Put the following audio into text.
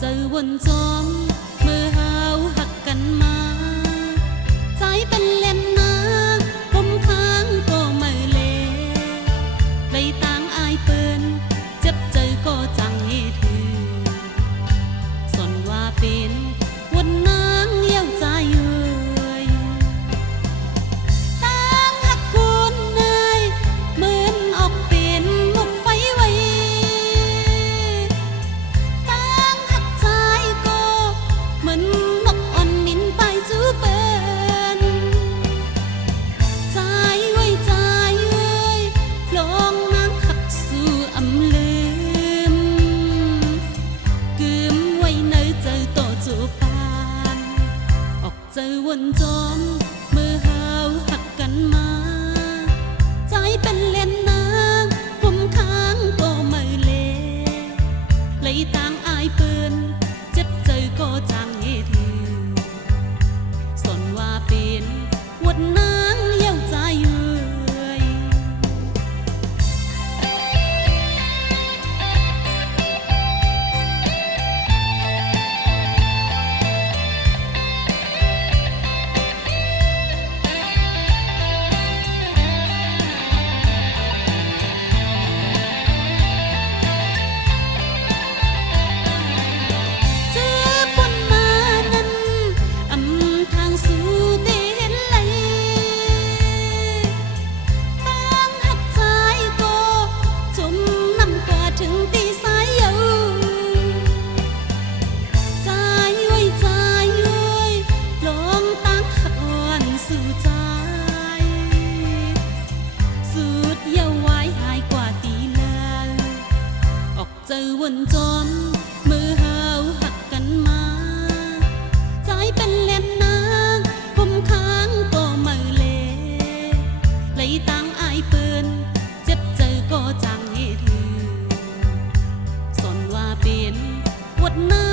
เจอวนจอมเมื่อหาวหักกันมาใจเป็นเล่นนาผมค้างก็ไม่เลเลยต่างอายเปิ้นเจ็บใจก็จังให้ถือส่วนว่าเป็นวันนางเยี่ยวใจเอ่ยต่างหักคนนายเหมือนออกเป็นมุกไฟไว้ต่างหักใจก็เหมือนนกอ่อนนินไปจูเปิ้นใจไว้ใจเอ่ยลองนางหักสู่อำลืมกืมไว้ในใจต่อจูปานออกเจอวนจอมเมื่อหาวหักกันมาใจเป็นเล่นนางผมค้างก็ไม่เลเลยต่างอายเปิ้นเจ็บใจก็จังให้ถือส่วนว่าเป็นวันนางเยี่ยวใจเอ่ย เจอปนมานั้นอำทางสู่เด่นไหลต่างหักใจก็จมน้ำกว่าถึงตีสายเยาใจไว้ใจเอ่ยลองตั้งหักอ่อนสู่ใจสุดเยาไว้หายกว่าตีแล้วออกเจอวนจอมเมื่อหาวหักกันมาใจเป็นเล่นนางผมค้างก็ไม่เลเลยต่างอายเปิ้นเจ็บใจก็จังให้ถือส่วนว่าเป็นวัดนา